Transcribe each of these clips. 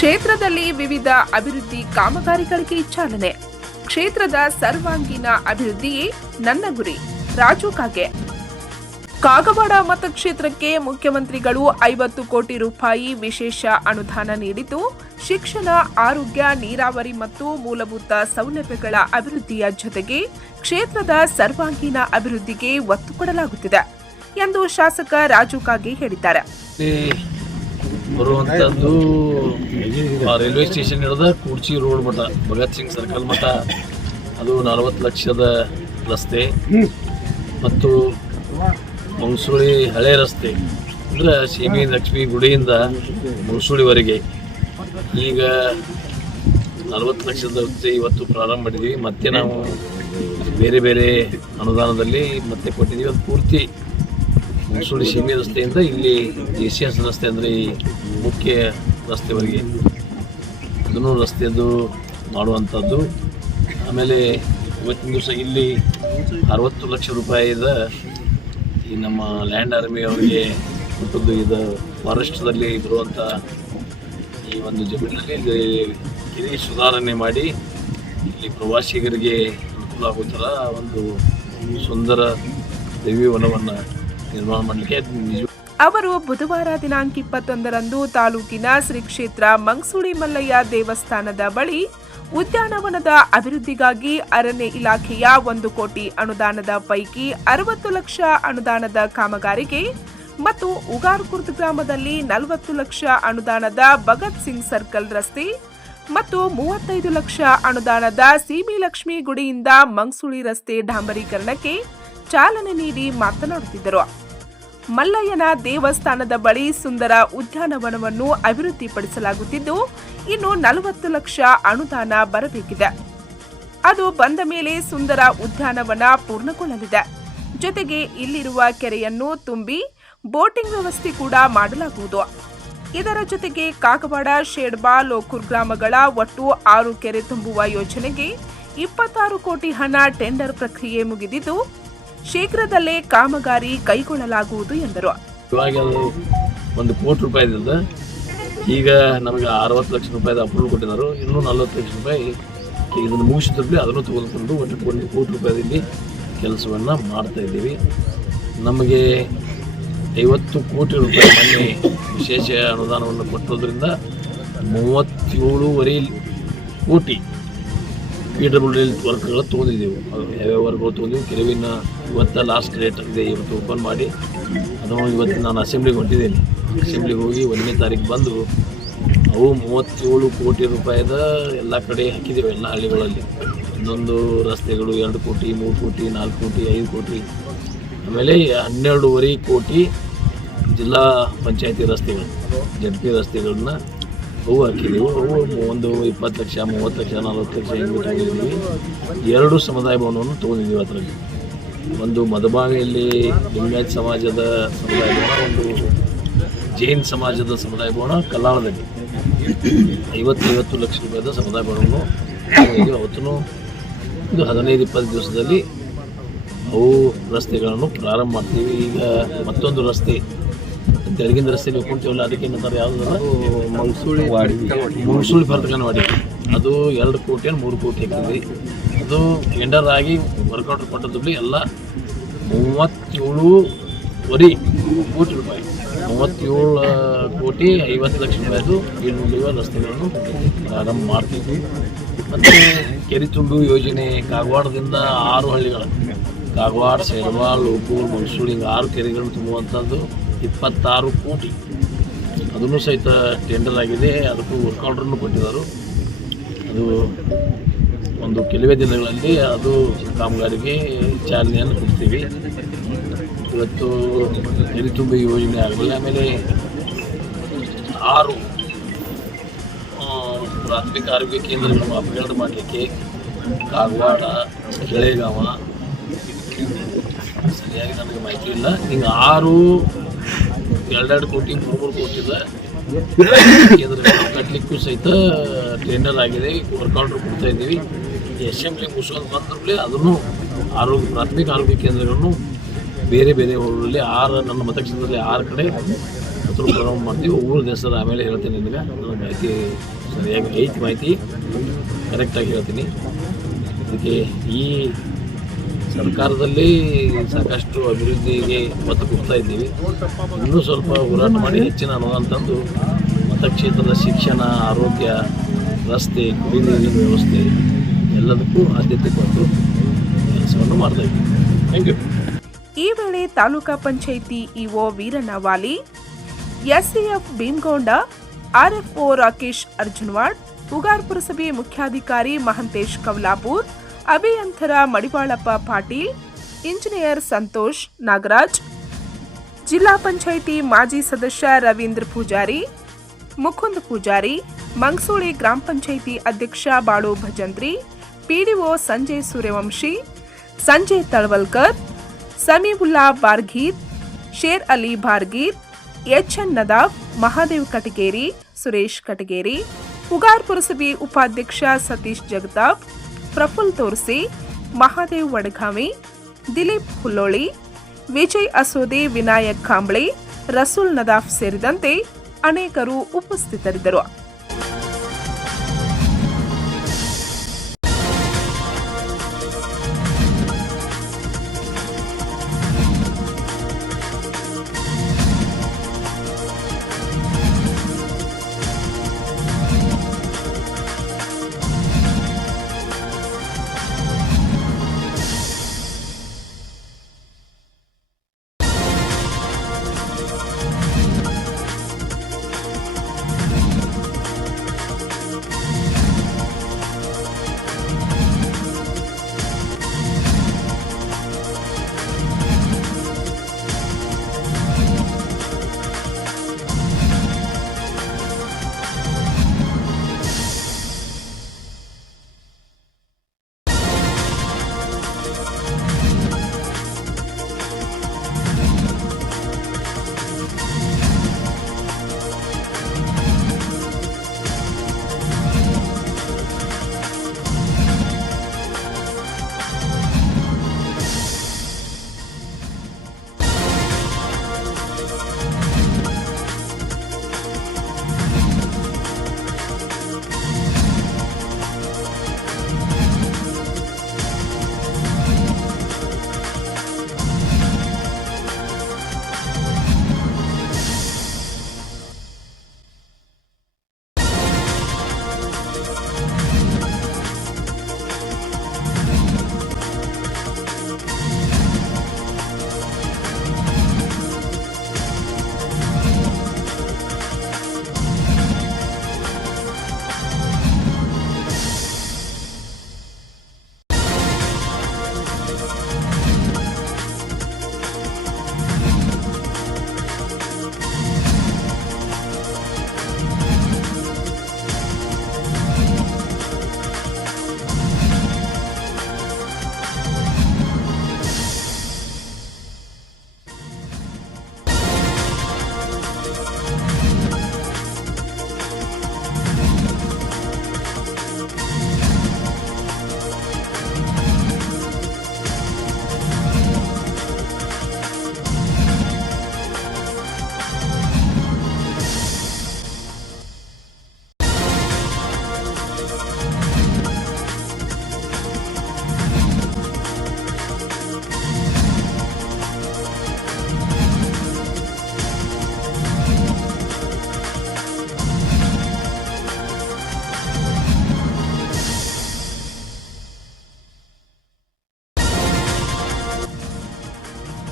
ಕ್ಷೇತ್ರದಲ್ಲಿ ವಿವಿಧ ಅಭಿವೃದ್ಧಿ ಕಾಮಗಾರಿಗಳಿಗೆ ಚಾಲನೆ. ಕ್ಷೇತ್ರದ ಸರ್ವಾಂಗೀಣ ಅಭಿವೃದ್ಧಿಯೇ ನನ್ನ ಗುರಿ. ರಾಜು ಕಾಗೆ. ಕಾಗವಾಡ ಮತಕ್ಷೇತ್ರಕ್ಕೆ ಮುಖ್ಯಮಂತ್ರಿಗಳು 50 ಕೋಟಿ ರೂಪಾಯಿ ವಿಶೇಷ ಅನುದಾನ ನೀಡಿದ್ದು, ಶಿಕ್ಷಣ, ಆರೋಗ್ಯ, ನೀರಾವರಿ ಮತ್ತು ಮೂಲಭೂತ ಸೌಲಭ್ಯಗಳ ಅಭಿವೃದ್ಧಿಯ ಜೊತೆಗೆ ಕ್ಷೇತ್ರದ ಸರ್ವಾಂಗೀಣ ಅಭಿವೃದ್ಧಿಗೆ ಒತ್ತು ಕೊಡಲಾಗುತ್ತಿದೆ ಎಂದು ಶಾಸಕ ರಾಜು ಕಾಗೆ ಹೇಳಿದ್ದಾರೆ. ಬರುವಂಥದ್ದು ರೈಲ್ವೆ ಸ್ಟೇಷನ್ ಹಿಡಿದ ಕೂಡ್ಚಿ ರೋಡ್ ಮಠ, ಭಗತ್ ಸಿಂಗ್ ಸರ್ಕಲ್ ಮಠ, ಅದು 40 ಲಕ್ಷದ ರಸ್ತೆ ಮತ್ತು ಮಂಗಸೂಳಿ ಹಳೆ ರಸ್ತೆ ಅಂದರೆ ಸೀಮಿ ಲಕ್ಷ್ಮಿ ಗುಡಿಯಿಂದ ಮಂಗಸೂಳಿವರೆಗೆ ಈಗ 40 ಲಕ್ಷದ ರಸ್ತೆ ಇವತ್ತು ಪ್ರಾರಂಭ ಮಾಡಿದ್ದೀವಿ. ಮತ್ತೆ ನಾವು ಬೇರೆ ಬೇರೆ ಅನುದಾನದಲ್ಲಿ ಮತ್ತೆ ಕೊಟ್ಟಿದ್ದೀವಿ. ಅದು ಪೂರ್ತಿ ಮಂಗಸೂಳಿ ಸೀಮೆ ರಸ್ತೆಯಿಂದ ಇಲ್ಲಿ JCS ರಸ್ತೆ ಅಂದರೆ ಈ ಮುಖ್ಯ ರಸ್ತೆವರೆಗೆ ಅದನ್ನು ರಸ್ತೆಯದು ಮಾಡುವಂಥದ್ದು. ಆಮೇಲೆ ಇವತ್ತಿನ ದಿವಸ ಇಲ್ಲಿ 60 ಲಕ್ಷ ರೂಪಾಯಿದ ಈ ನಮ್ಮ ಲ್ಯಾಂಡ್ ಆರ್ಮಿ ಅವರಿಗೆ ಕೊಟ್ಟದ್ದು. ಇದು ಫಾರೆಸ್ಟ್ದಲ್ಲಿ ಬರುವಂಥ ಈ ಒಂದು ಜಮೀನಲ್ಲಿ ಕೆರೆ ಸುಧಾರಣೆ ಮಾಡಿ ಇಲ್ಲಿ ಪ್ರವಾಸಿಗರಿಗೆ ಅನುಕೂಲ ಆಗೋ ಥರ ಒಂದು ಸುಂದರ ದೇವಿ ವನವನ್ನು ನಿರ್ಮಾಣ ಮಾಡಲಿಕ್ಕೆ. ಅವರು ಬುಧವಾರ ದಿನಾಂಕ 21ರಂದು ತಾಲೂಕಿನ ಶ್ರೀ ಕ್ಷೇತ್ರ ಮಂಗಸೂಳಿ ಮಲ್ಲಯ್ಯ ದೇವಸ್ಥಾನದ ಬಳಿ ಉದ್ಯಾನವನದ ಅಭಿವೃದ್ಧಿಗಾಗಿ ಅರಣ್ಯ ಇಲಾಖೆಯ 1 ಕೋಟಿ ಅನುದಾನದ ಪೈಕಿ 60 ಲಕ್ಷ ಅನುದಾನದ ಕಾಮಗಾರಿಗೆ ಮತ್ತು ಉಗಾರ್ಕುರ್ದ್ ಗ್ರಾಮದಲ್ಲಿ 40 ಲಕ್ಷ ಅನುದಾನದ ಭಗತ್ ಸಿಂಗ್ ಸರ್ಕಲ್ ರಸ್ತೆ ಮತ್ತು 35 ಲಕ್ಷ ಅನುದಾನದ ಸೀಮಿ ಲಕ್ಷ್ಮಿ ಗುಡಿಯಿಂದ ಮಂಗಸೂಳಿ ರಸ್ತೆ ಡಾಂಬರೀಕರಣಕ್ಕೆ ಚಾಲನೆ ನೀಡಿ ಮಾತನಾಡುತ್ತಿದ್ದರು. ಮಲ್ಲಯ್ಯನ ದೇವಸ್ಥಾನದ ಬಳಿ ಸುಂದರ ಉದ್ಯಾನವನವನ್ನು ಅಭಿವೃದ್ಧಿಪಡಿಸಲಾಗುತ್ತಿದ್ದು, ಇನ್ನು 40 ಲಕ್ಷ ಅನುದಾನ ಬರಬೇಕಿದೆ. ಅದು ಬಂದ ಮೇಲೆ ಸುಂದರ ಉದ್ಯಾನವನ ಪೂರ್ಣಗೊಳ್ಳಲಿದೆ. ಜೊತೆಗೆ ಇಲ್ಲಿರುವ ಕೆರೆಯನ್ನು ತುಂಬಿ ಬೋಟಿಂಗ್ ವ್ಯವಸ್ಥೆ ಕೂಡ ಮಾಡಲಾಗುವುದು. ಇದರ ಜೊತೆಗೆ ಕಾಗವಾಡ, ಶೇಡ್ಬಾ, ಲೋಕೂರ್ ಗ್ರಾಮಗಳ ಒಟ್ಟು 6 ಕೆರೆ ತುಂಬುವ ಯೋಜನೆಗೆ 26 ಕೋಟಿ ಹಣ ಟೆಂಡರ್ ಪ್ರಕ್ರಿಯೆ ಮುಗಿದಿದ್ದು, ಶೀಘ್ರದಲ್ಲೇ ಕಾಮಗಾರಿ ಕೈಗೊಳ್ಳಲಾಗುವುದು ಎಂದರು. ಇವಾಗ ಅದು 1 ಕೋಟಿ ರೂಪಾಯಿದ ಈಗ ನಮಗೆ 60 ಲಕ್ಷ ರೂಪಾಯಿದ ಅಪ್ರೂವಲ್ ಕೊಟ್ಟಿದ್ದಾರೆ. ಇನ್ನೂ 40 ಲಕ್ಷ ರೂಪಾಯಿ ಇದನ್ನು ಮುಗಿಸಿದ್ರೆ ಅದನ್ನು ತೆಗೆದುಕೊಂಡು ಒಟ್ಟು 1 ಕೋಟಿ ರೂಪಾಯಿದಲ್ಲಿ ಕೆಲಸವನ್ನು ಮಾಡ್ತಾ ಇದ್ದೀವಿ. ನಮಗೆ 50 ಕೋಟಿ ರೂಪಾಯಿ ಮೊನ್ನೆ ವಿಶೇಷ ಅನುದಾನವನ್ನು ಕೊಟ್ಟೋದ್ರಿಂದ 37.5 ಕೋಟಿ PWD ವರ್ಕ್ಗಳು ತೊಗೊಂಡಿದ್ದೆವು. ಯಾವ್ಯಾವ ವರ್ಕ್ಗಳು ತೊಗೊಂಡಿವಿ. ಕೆಲವಿನ ಇವತ್ತು ಲಾಸ್ಟ್ ಡೇಟ್ ಇದೆ, ಇವತ್ತು ಓಪನ್ ಮಾಡಿ ಅದನ್ನು ಇವತ್ತು ನಾನು ಅಸೆಂಬ್ಲಿಗೆ ಹೊಂಟಿದ್ದೇನೆ. ಅಸೆಂಬ್ಲಿಗೆ ಹೋಗಿ 1ನೇ ತಾರೀಕು ಬಂದು ಅವು 37 ಕೋಟಿ ರೂಪಾಯಿದ ಎಲ್ಲ ಕಡೆ ಹಾಕಿದ್ದೇವೆ, ಎಲ್ಲ ಹಳ್ಳಿಗಳಲ್ಲಿ. ಇನ್ನೊಂದು ರಸ್ತೆಗಳು 2 ಕೋಟಿ, 3 ಕೋಟಿ, 4 ಕೋಟಿ, 5 ಕೋಟಿ, ಆಮೇಲೆ 12.5 ಕೋಟಿ ಜಿಲ್ಲಾ ಪಂಚಾಯತಿ ರಸ್ತೆಗಳು, ZP ರಸ್ತೆಗಳನ್ನ ಅವು ಹಾಕಿದ್ದೀವಿ. ಅವು ಒಂದು 20 ಲಕ್ಷ, 30 ಲಕ್ಷ, 40 ಲಕ್ಷ ಹಿಂಗೆ ತೊಗೊಂಡಿದ್ದೀವಿ. 2 ಸಮುದಾಯ ಭವನವನ್ನು ತೊಗೊಂಡಿದ್ದೀವಿ. ಅದರಲ್ಲಿ ಒಂದು ಮದಬಾವಿಯಲ್ಲಿ ಲಿಂಗಾಯತ್ ಸಮಾಜದ ಸಮುದಾಯ ಭವನ, ಒಂದು ಜೈನ್ ಸಮಾಜದ ಸಮುದಾಯ ಭವನ ಕಲ್ಲಾಳದಲ್ಲಿ 50 ಲಕ್ಷ ರೂಪಾಯಿದ ಸಮುದಾಯ ಭವನವನ್ನು ತೊಗೊಂಡಿದ್ದೀವಿ. ಅವತ್ತೂ ಇದು 15-20 ದಿವಸದಲ್ಲಿ ಅವು ರಸ್ತೆಗಳನ್ನು ಪ್ರಾರಂಭ ಮಾಡ್ತೀವಿ. ಈಗ ಮತ್ತೊಂದು ರಸ್ತೆ ತೆಳಗಿನ ರಸ್ತೆ ಹೋಗ್ಕೊಂತೀವಲ್ಲ, ಅದಕ್ಕೆ ಏನಂತಾರೆ ಯಾವುದಲ್ಲ, ಮಂಗಸೂಳಿ ಫರ್ತಕನವಾಡಿ, ಅದು 2 ಕೋಟಿ 3 ಕೋಟಿ ಹಾಕಿದ್ವಿ. ಅದು ಟೆಂಡರ್ ಆಗಿ ವರ್ಕೌಟ್ ಕೊಟ್ಟದ್ದು ಎಲ್ಲ 37.5 ಕೋಟಿ ರೂಪಾಯಿ, 37 ಕೋಟಿ 50 ಲಕ್ಷ ರೂಪಾಯಿದು ಈಡುವ ರಸ್ತೆಗಳನ್ನು ಪ್ರಾರಂಭ ಮಾಡ್ತೀವಿ. ಮತ್ತು ಕೆರೆ ತುಂಬು ಯೋಜನೆ ಕಾಗವಾಡದಿಂದ 6 ಹಳ್ಳಿಗಳು, ಕಾಗವಾಡ, ಶೇಡ್ಬಾ, ಲೋಕೂರ್, ಮಂಗಸೂಳಿ, 6 ಕೆರೆಗಳನ್ನು ತುಂಬುವಂಥದ್ದು 26 ಕೋಟಿ. ಅದನ್ನು ಸಹಿತ ಟೆಂಡರ್ ಆಗಿದೆ. ಅದಕ್ಕೂ ವರ್ಕ್ ಆರ್ಡ್ರನ್ನು ಕೊಟ್ಟಿದ್ದಾರೆ. ಅದು ಒಂದು ಕೆಲವೇ ದಿನಗಳಲ್ಲಿ ಅದು ಕಾಮಗಾರಿಗೆ ಚಾಲನೆಯನ್ನು ಕೊಡ್ತೀವಿ. ಇವತ್ತು ಕೆರೆ ತುಂಬಿ ಯೋಜನೆ ಆಗಲಿ. ಆಮೇಲೆ 6 ಪ್ರಾಥಮಿಕ ಆರೋಗ್ಯ ಕೇಂದ್ರಗಳನ್ನು ಅಪ್ಗ್ರೇಡ್ ಮಾಡಲಿಕ್ಕೆ ಕಾಗವಾಡ, ಕೆಳೆಗಾವ, ಸರಿಯಾಗಿ ನನಗೆ ಮಾಹಿತಿ ಇಲ್ಲ, ಹಿಂಗೆ 6 2 ಕೋಟಿ 3 ಕೋಟಿದ ಕೇಂದ್ರಗಳನ್ನು ಕಟ್ಟಲಿಕ್ಕೂ ಸಹಿತ ಟೆಂಡರ್ ಆಗಿದೆ. ವರ್ಕ್ ಆರ್ಡರ್ ಕೊಡ್ತಾ ಇದ್ದೀವಿ. ಅಸೆಂಬ್ಲಿ ಮುಗಿಸ್ಕೊಂಡು ಬಂದ್ರೆ ಅದನ್ನು ಪ್ರಾಥಮಿಕ ಆರೋಗ್ಯ ಕೇಂದ್ರಗಳನ್ನು ಬೇರೆ ಬೇರೆ ಊರಲ್ಲಿ ನನ್ನ ಮತಕ್ಷೇತ್ರದಲ್ಲಿ 6 ಕಡೆ ಮತದಾನ ಪ್ರಾರಂಭ ಮಾಡ್ತೀವಿ. ಊರ ಹೆಸರು ಆಮೇಲೆ ಹೇಳ್ತೀನಿ ನಿನಗೆ. ನನ್ನ ಮಾಹಿತಿ ಸರಿಯಾಗಿ ಐತಿ, ಮಾಹಿತಿ ಕರೆಕ್ಟಾಗಿ ಹೇಳ್ತೀನಿ. ಅದಕ್ಕೆ ಈ ಸರ್ಕಾರದಲ್ಲಿ ಸಾಕಷ್ಟು ಅಭಿವೃದ್ಧಿಗೆ ಒತ್ತು ಕೊಡ್ತಾ ಇದ್ದೀವಿ. ಇನ್ನೂ ಸ್ವಲ್ಪ ಹೋರಾಟ ಮಾಡಿ ಹೆಚ್ಚಿನ ಅನುದಾನ ತಂದು ಮತಕ್ಷೇತ್ರದ ಶಿಕ್ಷಣ, ಆರೋಗ್ಯ, ರಸ್ತೆ, ಕುಡಿಯುವ ನೀರಿನ ವ್ಯವಸ್ಥೆ ಎಲ್ಲದಕ್ಕೂ ಆದ್ಯತೆ ಕೊಟ್ಟು ಕೆಲಸವನ್ನು ಮಾಡ್ತಾ ಇದ್ದೀವಿ. Thank you. ಈ ವೇಳೆ taluka panchayat EO Veerannavali, SCF Bhimagouda, RFO Rakesh Arjunwad, Ugar ಪುರಸಭೆ ಮುಖ್ಯಾಧಿಕಾರಿ ಮಹಂತೇಶ್ ಕವಲಾಪುರ್, ಅಭಿಯಂತರ ಮಡಿವಾಳಪ್ಪ ಪಾಟೀಲ್, ಇಂಜಿನಿಯರ್ ಸಂತೋಷ್ ನಾಗರಾಜ್, ಜಿಲ್ಲಾ ಪಂಚಾಯಿತಿ ಮಾಜಿ ಸದಸ್ಯ ರವೀಂದ್ರ ಪೂಜಾರಿ, ಮುಕುಂದ್ ಪೂಜಾರಿ, ಮಂಗಸೂಳಿ ಗ್ರಾಮ ಪಂಚಾಯಿತಿ ಅಧ್ಯಕ್ಷ ಬಾಳು ಭಜಂತ್ರಿ, ಪಿಡಿಒ ಸಂಜಯ್ ಸೂರ್ಯವಂಶಿ, ಸಂಜಯ್ ತಳವಲ್ಕರ್, ಸಮೀವುಲ್ಲಾ ಬಾರ್ಗೀರ್, ಶೇರ್ ಅಲಿ ಬಾರ್ಗೀರ್, ಎಚ್ಎನ್ ನದಾಫ್, ಮಹಾದೇವ್ ಕಟಗೇರಿ, ಸುರೇಶ್ ಕಟಗೇರಿ, ಉಗಾರ್ ಪುರಸಭೆ ಉಪಾಧ್ಯಕ್ಷ ಸತೀಶ್ ಜಗತಾಪ್, ಪ್ರಫುಲ್ ತೋರ್ಸಿ, ಮಹಾದೇವ್ ವಡಗಾವಿ, ದಿಲೀಪ್ ಹುಲ್ಲೋಳಿ, ವಿಜಯ್ ಅಸೋದೆ, ವಿನಾಯಕ್ ಕಾಂಬ್ಳೆ, ರಸೂಲ್ ನದಾಫ್ ಸೇರಿದಂತೆ ಅನೇಕರು ಉಪಸ್ಥಿತರಿದ್ದರು.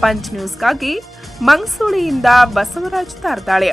ಪಂಚ್ ನ್ಯೂಸ್ಗಾಗಿ ಮಂಗಸೂಳಿಯಿಂದ ಬಸವರಾಜ್ ತಾರ್ತಾಳೆ.